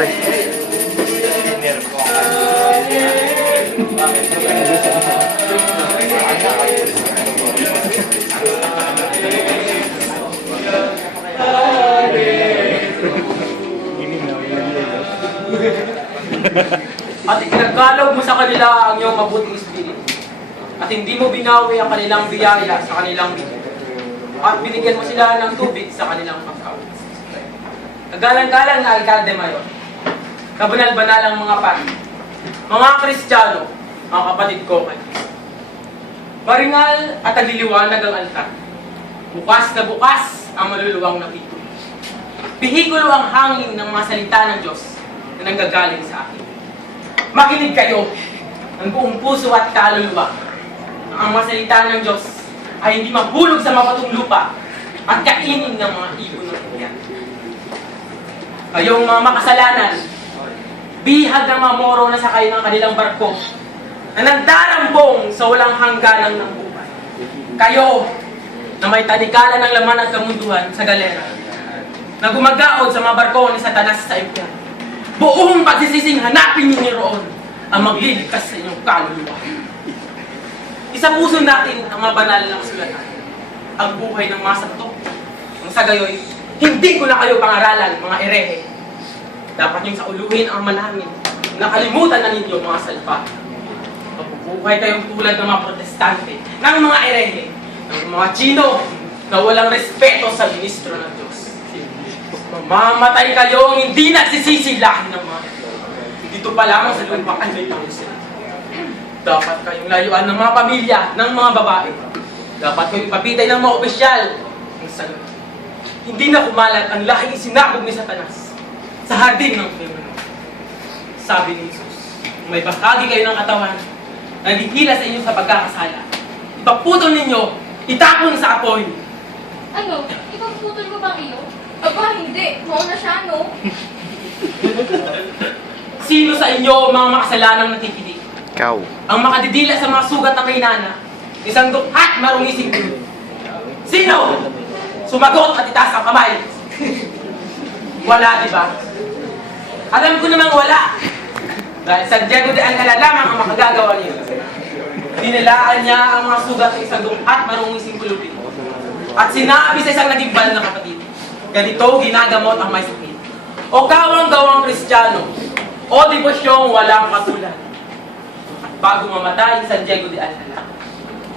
pre. At ikinagkalog mo sa kanila ang iyong mabuting espiritu. At hindi mo binawi ang kanilang biyaya sa kanilang bibig. At binigyan mo sila ng tubig sa kanilang pagkaw. Kagalang-galang na Alcalde Mayor, kabanal-banalang mga pari, mga Kristiyano, mga kapatid ko kayo. Maringal at nagliliwanag ang altar. Bukas na bukas ang maluluwang na pito. Pihikulo ang hangin ng mga salita ng Diyos na nanggagaling sa akin. Makinig kayo ng buong puso at kaluluwa. Ang mga salita ng Diyos ay hindi mahulog sa mapatong lupa at kainin ng mga ibon ng iyan. Kayong mga makasalanan, bihag ng mga moro na sakay ng kanilang barko na nagdarambong sa walang hangganan ng buhay. Kayo na may talikalan ng laman at kamunduhan sa galera, na gumagaod sa mga barko ni Satanas sa impyerno. Buong pagsisising hanapin ninyo roon ang magliligtas sa inyong kaluluwa. Isa puso natin ang mga banal na kasulatan, ang buhay ng mga santo. Ang sa gayoy, hindi ko na kayo pangaralan, mga erehe. Dapat niyong sauluhin ang manangin. Nakalimutan na ninyo mga salpa. Mabubuhay kayong tulad ng mga protestante, ng mga erehe, ng mga Chino na walang respeto sa ministro ng Diyos. Mamamatay kayo ang hindi nagsisisilahin ng mga ito. Dito pa lamang sa lupa ay may pausin. Dapat kayong layuan ng mga pamilya, ng mga babae. Dapat kayong ipapitay ng mga opisyal. Hindi na kumalat ang lahing isinabog ni Satanas sa hardin ng Panginoon. Sabi ni Jesus, may bahagi kayo ng katawan na hihila sa inyo sa pagkakasala. Ipaputol ninyo, itapon sa apoy. Ano? Ipaputol mo bang iyo? Aba, hindi. Buong na siya, no? Sino sa inyo mga makasalanang nakikinig? Ikaw. Ang makadidila sa mga sugat ng kainana, isang dukhat marungising dulo. Sino? Sumagot at itaas ang kamay. Wala, di ba? Alam ko namang wala. Dahil San Diego de Alcala lamang ang makagagawa niyo. Dinilaan niya ang mga sugat ng isang dukhat marungising pulubi. At sinabi sa isang nagimbal na kapatid, ganito ginagamot ang may sakit. O kawang-gawang Kristiyano, o devosyong walang katulad. At bago mamatay, San Diego de Alcala,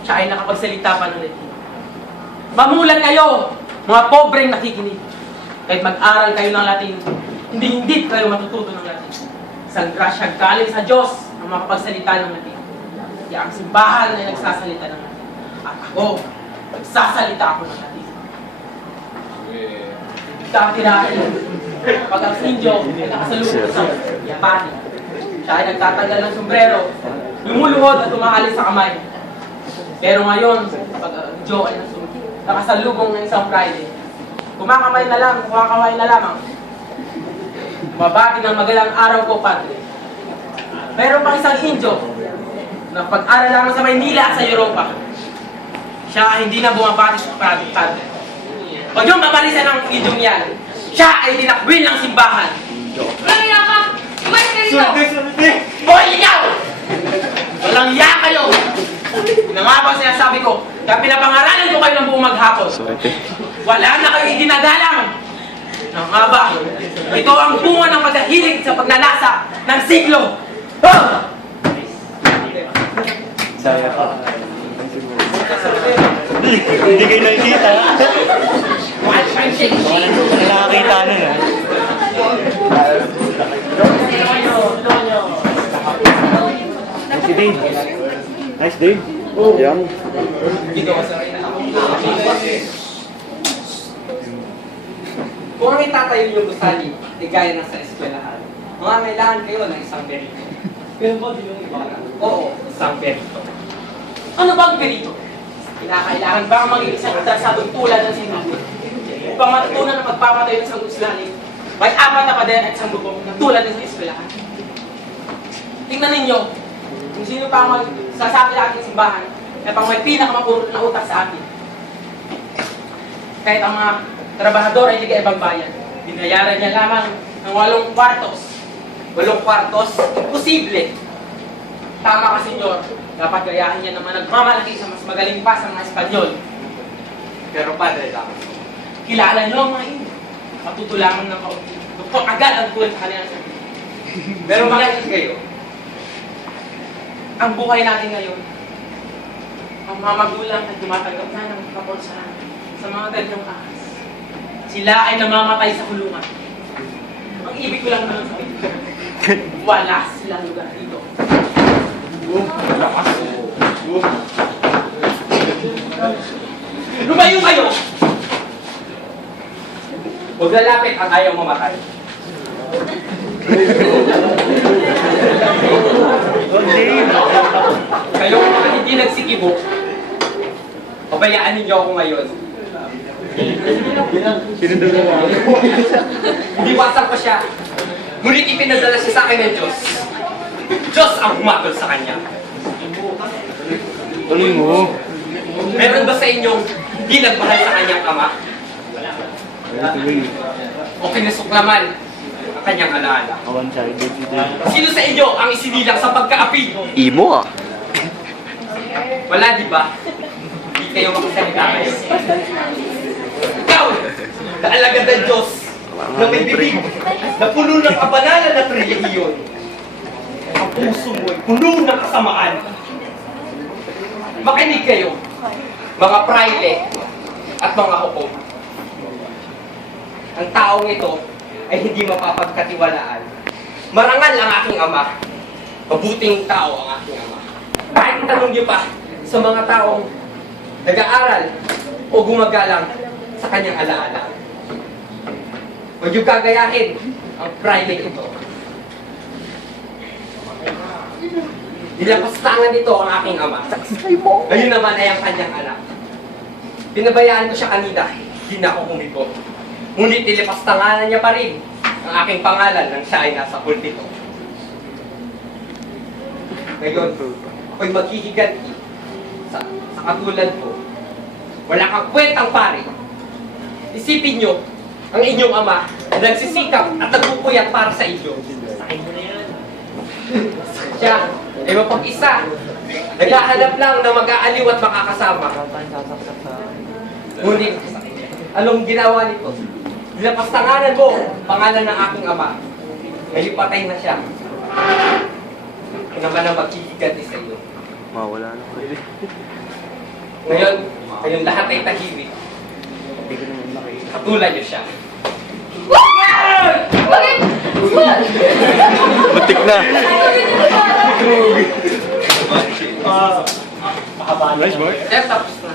siya ay nakapagsalita pa ng Latin. Mamulat kayo, mga pobreng nakikinig. Kahit mag-aral kayo ng Latin, hindi kayo matututo ng Latin. Isang grasya galing sa Diyos ang makapagsalita ng Latin. Kaya ang simbahan ay nagsasalita ng Latin. At ako, nagsasalita ako ng Latin. Kakirain. Pag ang Indio ay nakasalubong sa Yapani, siya ay nagtatagal ng sombrero, lumuluhod at umaalis sa kamay. Pero ngayon, pag ang Joe ay nakasalubong ng isang Friday, kumakamay na lamang. Mabati ng magalang araw ko, Padre. Meron pang isang Indio na pag-aral lamang sa Maynila at sa Europa. Siya ay hindi na bumabati sa Padre. Huwag yung mabalisan ng idyong yan. Siya ay tinakwil ng simbahan. Kaya ka! Umalis ka rito! Sulti! Boy, ikaw! Walang iya kayo! Yun nga ba sinasabi ko? Kaya pinapangaralan ko kayo ng buong maghapon. Wala na kayo iginagalang! Ano nga ba? Ito ang bunga ng pagkahilig sa pagnanasa ng siglo! Oh! Saya ka. Hindi kayo nakikita. Nakakita nun eh. Si Dave. Nice Dave. Oh. Yan. Dito ka sa rin. Kung ang itatayo niyo gusali, gaya na sa eskwelahan, mangangailangan kayo ng isang perito. Pero ba din yung iba? Oo, isang perito. Ano bang perito? Kinakailangan ba ang maging isang atrasadong tulad ng sinabi? Upang matutunan ang pagpapatayo ng isang gusali, may apat na pader at isang bubong na tulad ng sa eskwelahan. Tingnan ninyo, kung sino pa ang magsasabi ng ating simbahan, na pang may pinakamapurot na utak sa atin. Kahit ang mga trabahador ay liga ibang bayan, binayaran niya lamang ng 8 kwartos 8 kwartos, imposible. Tama ka, senyor. Dapat gayahin niya naman nagmamalaki sa mas magaling pa sa mga Espanyol. Pero padre lang, kilala niyo ang mga ino. Matutulaman ng kaunti. Doktor agad ang tuwal sa kanila. Pero makinig kayo. Ang buhay natin ngayon, ang mga magulang ay tumatanggap na ng kaponsahan sa mga ganyang ahas. Sila ay namamatay sa kulungan. Ang ibig ko lang naman sabihin, wala silang lugar dito. Lumayo kayo! Huwag lalapit ang ayaw mamatay. Oh, Dave. Kayong mga hindi nagsikibo, pabayaan ninyo ako ngayon. Sinunod na lang. Iwasan ko siya. Ngunit ipinadala siya sa akin ng Diyos. Diyos ang humatol sa kanya. Tuloy mo. Meron ba sa inyong hindi nagmahal sa kanyang ama? Tuloy. O kinasuklaman ang kanyang alaala? One-sided si Dave. Sino sa inyo ang isinilang sa pagkaapi? Imo ah. Wala, di ba? Hindi kayo makasalita ngayon. Ikaw, na alagad ng Diyos, na may bibig, na puno ng kabanalan at relihiyon. Ang puso mo ay puno ng kasamaan. Makinig kayo, mga praile at mga hukom. Ang taong ito ay hindi mapapagkatiwalaan. Marangal ang aking ama. Mabuting tao ang aking ama. Kahit itanong niyo pa sa mga taong nag-aaral o gumagalang sa kanyang alaala. Huwag niyo gagayahin ang private ito. Nilapastangan nito ang aking ama. Ngayon naman ay ang kanyang anak. Pinabayaan ko siya kanina, hindi na ako kumiko. Ngunit nilipastanganan niya pa rin ang aking pangalan nang siya ay nasa pulpito. Ngayon, ako'y maghihiganti sa katulad ko. Wala kang kwentang pare. Isipin nyo, ang inyong ama na nagsisikap at nagpupuyat para sa inyo. Sa inyo na yan. Siya ay mapag-isa. Naghahanap lang na mag-aaliw at makakasama. Ngunit, anong ginawa nito? Nilapastanganan mo pangalan ng aking ama. Ngayon patay na siya. Ito naman ang maghihiganti sa iyo. Mawala na ko. Ngayon, kayong lahat ay tahimik. Hindi ko naman makita. Katulad niyo siya. Bakit? Butik na. Nice, boy. Tapos na.